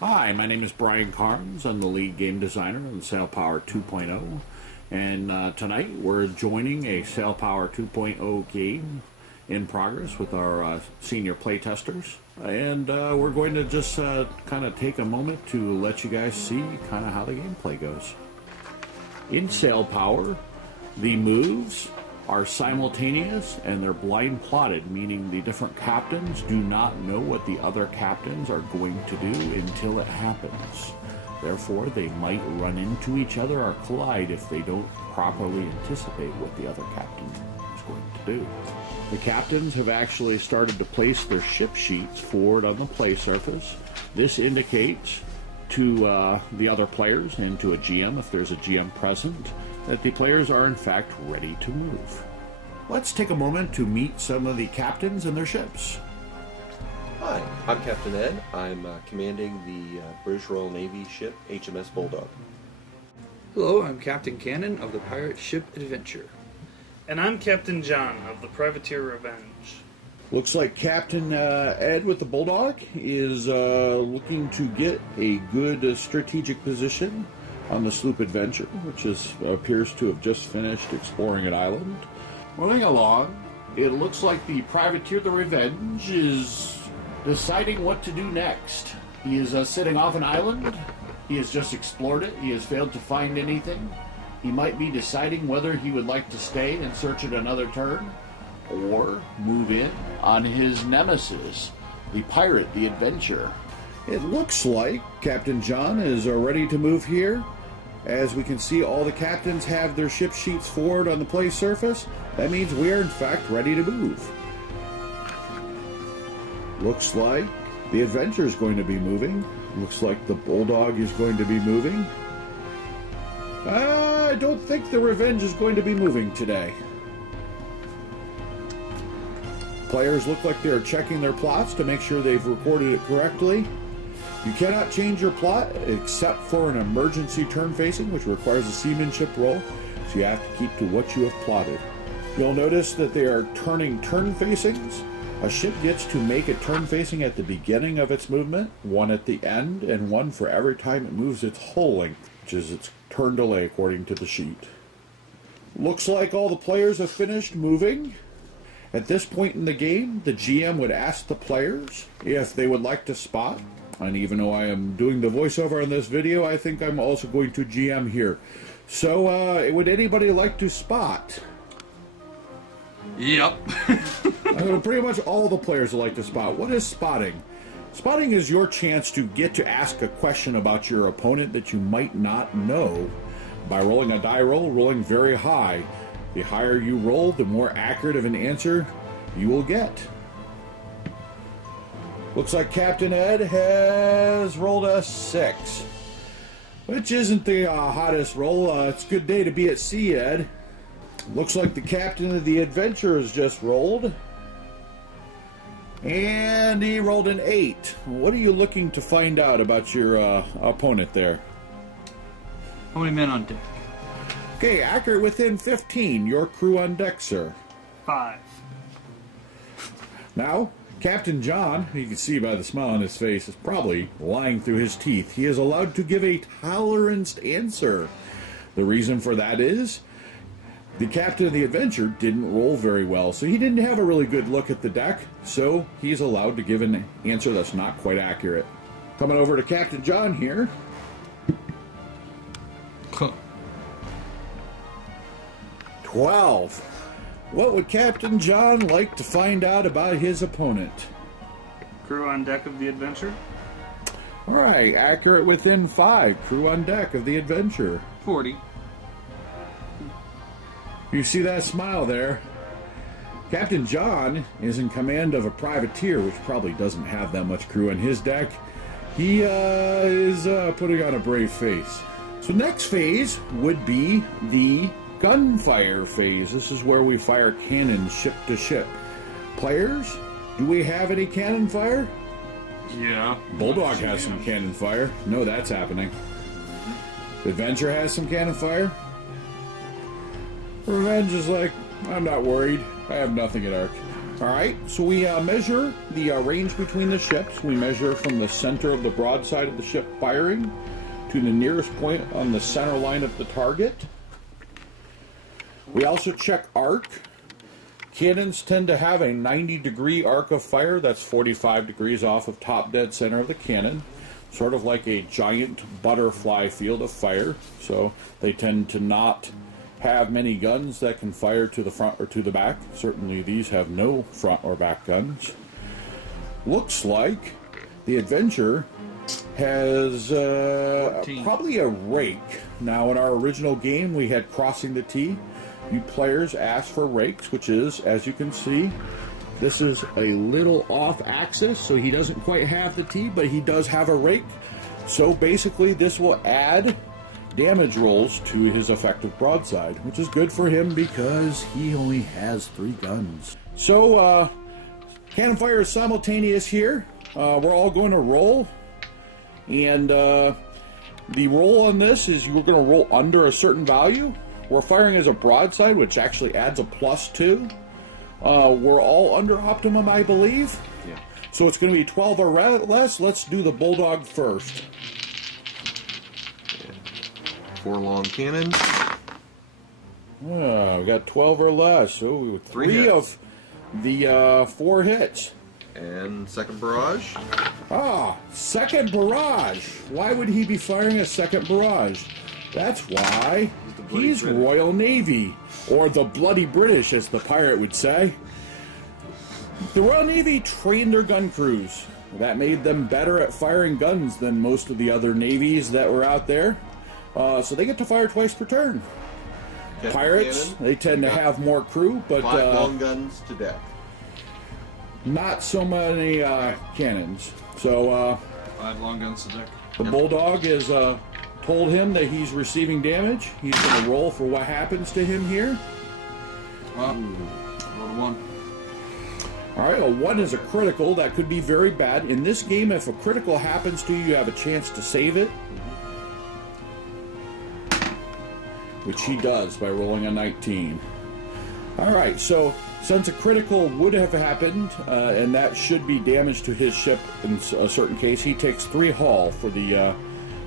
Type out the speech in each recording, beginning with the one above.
Hi, my name is Brian Carnes. I'm the lead game designer on Sailpower 2.0, and tonight we're joining a Sailpower 2.0 game in progress with our senior playtesters, and we're going to just kind of take a moment to let you guys see kind of how the gameplay goes. In Sailpower, the moves are simultaneous and they're blind plotted, meaning the different captains do not know what the other captains are going to do until it happens. Therefore, they might run into each other or collide if they don't properly anticipate what the other captain is going to do. The captains have actually started to place their ship sheets forward on the play surface. This indicates to the other players and to a GM, if there's a GM present, that the players are in fact ready to move. Let's take a moment to meet some of the captains and their ships. Hi, I'm Captain Ed. I'm commanding the British Royal Navy ship HMS Bulldog. Hello, I'm Captain Cannon of the pirate ship Adventure. And I'm Captain John of the Privateer Revenge. Looks like Captain Ed with the Bulldog is looking to get a good strategic position on the sloop Adventure, which appears to have just finished exploring an island. Moving along, it looks like the Privateer the Revenge is deciding what to do next. He is sitting off an island. He has just explored it. He has failed to find anything. He might be deciding whether he would like to stay and search it another turn, or move in on his nemesis, the pirate, the Adventure. It looks like Captain John is ready to move here. As we can see, all the captains have their ship sheets forward on the play surface. That means we are in fact ready to move. Looks like the Adventure is going to be moving. Looks like the Bulldog is going to be moving. I don't think the Revenge is going to be moving today. Players look like they're checking their plots to make sure they've recorded it correctly. You cannot change your plot except for an emergency turn facing, which requires a seamanship roll, so you have to keep to what you have plotted. You'll notice that they are turning turn facings. A ship gets to make a turn facing at the beginning of its movement, one at the end, and one for every time it moves its hull length, which is its turn delay according to the sheet. Looks like all the players have finished moving. At this point in the game, the GM would ask the players if they would like to spot. And even though I am doing the voiceover on this video, I think I'm also going to GM here. So, would anybody like to spot? Yep. Pretty much all the players would like to spot. What is spotting? Spotting is your chance to get to ask a question about your opponent that you might not know by rolling a die roll, rolling very high. The higher you roll, the more accurate of an answer you will get. Looks like Captain Ed has rolled a 6, which isn't the hottest roll. It's a good day to be at sea, Ed. Looks like the Captain of the Adventure has just rolled, and he rolled an 8. What are you looking to find out about your opponent there? How many men on deck? Okay, accurate within 15. Your crew on deck, sir. 5. Now, Captain John, you can see by the smile on his face, is probably lying through his teeth. He is allowed to give a toleranced answer. The reason for that is the Captain of the Adventure didn't roll very well, so he didn't have a really good look at the deck, so he's allowed to give an answer that's not quite accurate. Coming over to Captain John here. 12. What would Captain John like to find out about his opponent? Crew on deck of the Adventure? Alright, accurate within 5. Crew on deck of the Adventure. 40. You see that smile there? Captain John is in command of a privateer, which probably doesn't have that much crew on his deck. He is putting on a brave face. So next phase would be the gunfire phase. This is where we fire cannons ship to ship. Players, do we have any cannon fire? Yeah. Bulldog has some cannon fire. No, that's happening. Adventure has some cannon fire. Revenge is like, I'm not worried. I have nothing at arc. Alright, so we measure the range between the ships. We measure from the center of the broadside of the ship firing to the nearest point on the center line of the target. We also check arc. Cannons tend to have a 90-degree arc of fire. That's 45 degrees off of top dead center of the cannon. Sort of like a giant butterfly field of fire. So they tend to not have many guns that can fire to the front or to the back. Certainly these have no front or back guns. Looks like the Adventure has probably a rake. Now in our original game we had Crossing the T. You players asked for rakes, which is, as you can see, this is a little off axis, so he doesn't quite have the T, but he does have a rake. So basically this will add damage rolls to his effective broadside, which is good for him because he only has 3 guns. So cannon fire is simultaneous here. We're all going to roll, and the roll on this is you're going to roll under a certain value. We're firing as a broadside, which actually adds a +2. We're all under optimum, I believe. Yeah. So it's going to be 12 or less. Let's do the Bulldog first. 4 long cannons. We got 12 or less. So 3 of the 4 hits. And second barrage. Second barrage. Why would he be firing a second barrage? That's why he's Royal Navy, or the Bloody British, as the pirate would say. The Royal Navy trained their gun crews. That made them better at firing guns than most of the other navies that were out there. So they get to fire twice per turn. Pirates, they tend to have more crew, but 5 long guns to deck. not so many cannons. So 5 long guns to deck. the Bulldog is told him that he's receiving damage. He's going to roll for what happens to him here. Roll a 1. Alright, a 1 is a critical. That could be very bad. In this game, if a critical happens to you, you have a chance to save it. Which he does by rolling a 19. Alright, so since a critical would have happened, and that should be damage to his ship in a certain case, he takes 3 hull for the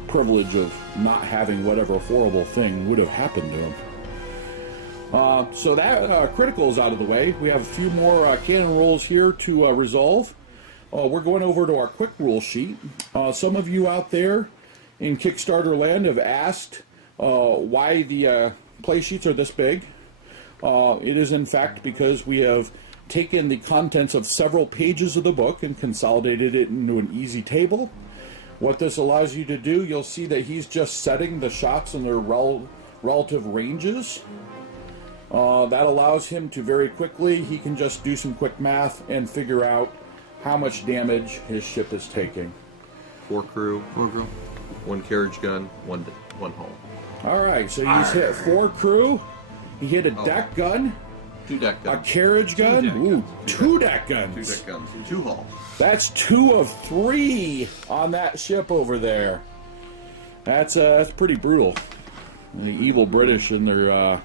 privilege of not having whatever horrible thing would have happened to him. So that critical is out of the way. We have a few more cannon rolls here to resolve. We're going over to our quick rule sheet. Some of you out there in Kickstarter land have asked why the play sheets are this big. It is in fact because we have taken the contents of several pages of the book and consolidated it into an easy table. What this allows you to do, you'll see that he's just setting the shots in their relative ranges. That allows him to very quickly, he can just do some quick math and figure out how much damage his ship is taking. 4 crew. 1 carriage gun, 1 hull. Alright, so he's hit 4 crew. He hit a deck gun. 2 deck guns. A carriage gun. Ooh, 2 deck guns. 2 deck guns and 2 hull. That's 2 of 3 on that ship over there. That's pretty brutal. The evil British and their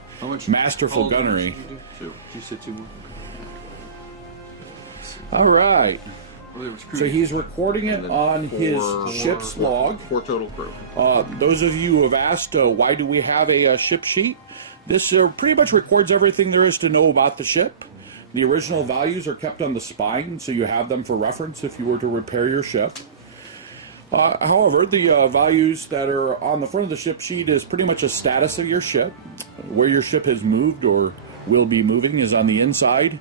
masterful gunnery. 2. You said 2 more. All right. So he's recording it on his ship's log. 4 total crew. Those of you who have asked, why do we have a ship sheet? This pretty much records everything there is to know about the ship. The original values are kept on the spine, so you have them for reference if you were to repair your ship. However, the values that are on the front of the ship sheet is pretty much a status of your ship. Where your ship has moved or will be moving is on the inside.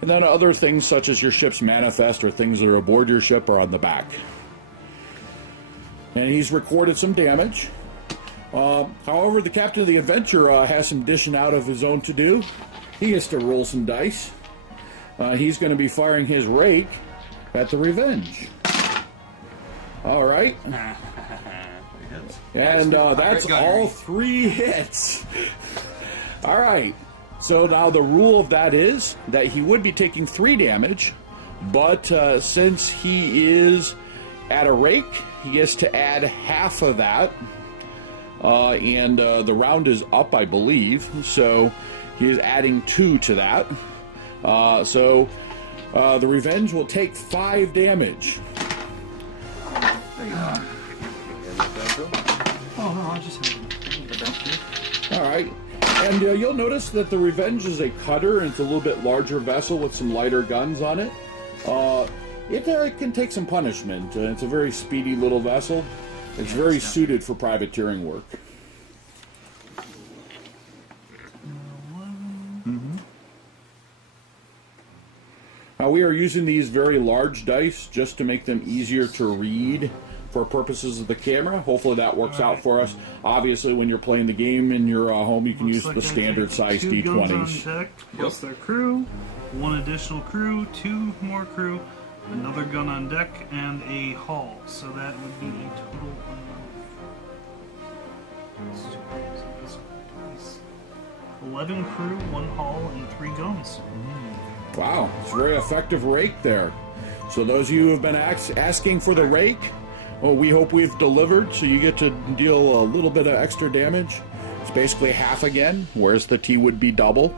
And then other things such as your ship's manifest or things that are aboard your ship are on the back. And he's recorded some damage. However, the captain of the Adventure has some dishing out of his own to do. He gets to roll some dice. He's going to be firing his rake at the Revenge. All right. And that's all 3 hits. All right. So now the rule of that is that he would be taking 3 damage, but since he is at a rake, he gets to add half of that. And the round is up, I believe, so he is adding 2 to that. So The Revenge will take 5 damage. There you are. Oh, no, I just had it. All right. And you'll notice that the Revenge is a cutter, and it's a little bit larger vessel with some lighter guns on it. It can take some punishment. It's a very speedy little vessel. It's very suited for privateering work. We are using these very large dice just to make them easier to read for purposes of the camera. Hopefully that works out for us. Obviously, when you're playing the game in your home, you can use the standard size 2 guns D20s. on deck, plus their crew, 1 additional crew, 2 more crew, another gun on deck, and a hull. So that would be a total of 11 crew, 1 hull, and 3 guns. Wow, it's a very effective rake there. So those of you who have been asking for the rake, well, we hope we've delivered, so you get to deal a little bit of extra damage. It's basically half again, whereas the T would be double.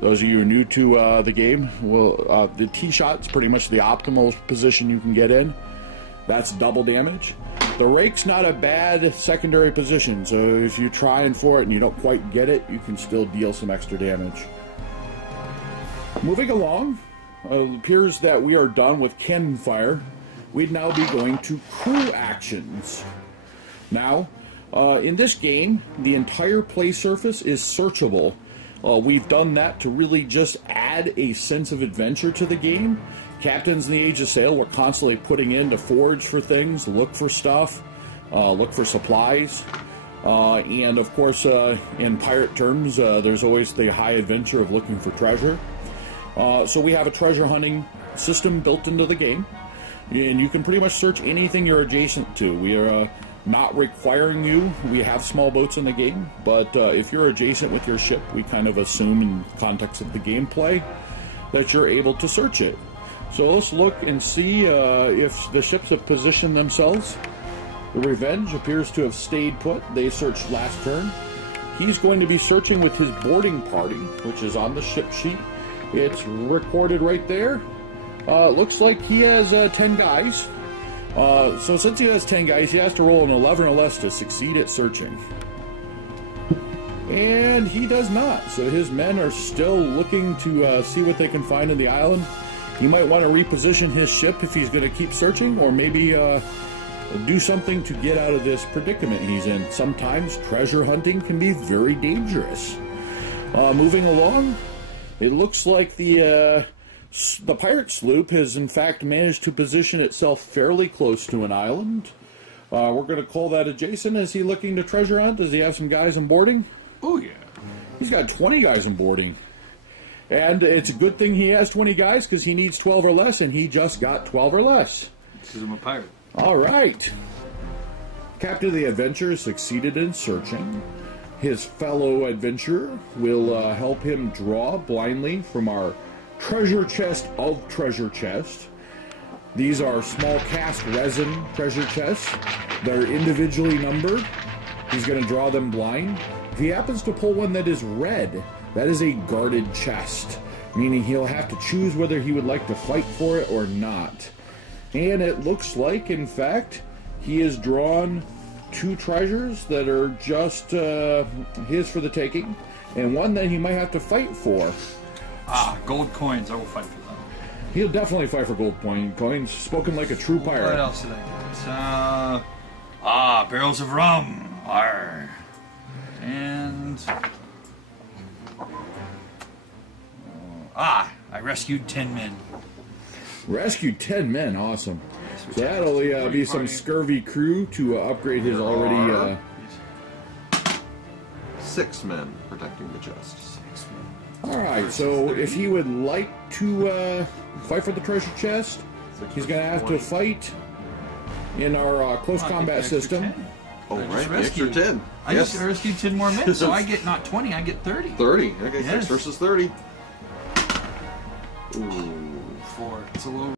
Those of you who are new to the game, well, the T shot's pretty much the optimal position you can get in. That's double damage. The rake's not a bad secondary position, so if you're trying for it and you don't quite get it, you can still deal some extra damage. Moving along, it appears that we are done with cannon fire. We'd now be going to crew actions. Now, in this game, the entire play surface is searchable. We've done that to really just add a sense of adventure to the game. Captains in the Age of Sail, we're constantly putting in to forage for things, look for stuff, look for supplies. And of course, in pirate terms, there's always the high adventure of looking for treasure. So we have a treasure hunting system built into the game. And you can pretty much search anything you're adjacent to. We are not requiring you. We have small boats in the game, but if you're adjacent with your ship, we kind of assume in context of the gameplay that you're able to search it. So let's look and see if the ships have positioned themselves. The Revenge appears to have stayed put. They searched last turn. He's going to be searching with his boarding party, which is on the ship sheet. It's recorded right there. Looks like he has 10 guys. So since he has 10 guys, he has to roll an 11 or less to succeed at searching. And he does not. So his men are still looking to see what they can find in the island. He might want to reposition his ship if he's going to keep searching, or maybe do something to get out of this predicament he's in. Sometimes treasure hunting can be very dangerous. Moving along, it looks like the pirate sloop has in fact managed to position itself fairly close to an island. We're going to call that adjacent. Is he looking to treasure hunt? Does he have some guys on boarding? Oh, yeah. He's got 20 guys on boarding. And it's a good thing he has 20 guys because he needs 12 or less, and he just got 12 or less. Because I'm a pirate. All right. Captain of the Adventure succeeded in searching. His fellow adventurer will help him draw blindly from our treasure chest of treasure chest. These are small cast resin treasure chests. They're individually numbered. He's going to draw them blind. If he happens to pull one that is red, that is a guarded chest, meaning he'll have to choose whether he would like to fight for it or not. And it looks like, in fact, he has drawn 2 treasures that are just his for the taking, and one that he might have to fight for. Ah, gold coins. I will fight for them. He'll definitely fight for gold coins. Spoken like a true pirate. What else did I get? Barrels of rum. Arr. And... I rescued 10 men. Rescued 10 men. Awesome. So that'll be some scurvy crew to upgrade his already... 6 men protecting the chest. Alright, so if he would like to fight for the treasure chest, he's going to have to fight in our close combat system. Oh, right, the extra 10. I just rescued 10 more men, so I get not 20, I get 30. 30. Okay, Yes. 6 versus 30. Ooh. 4. It's a low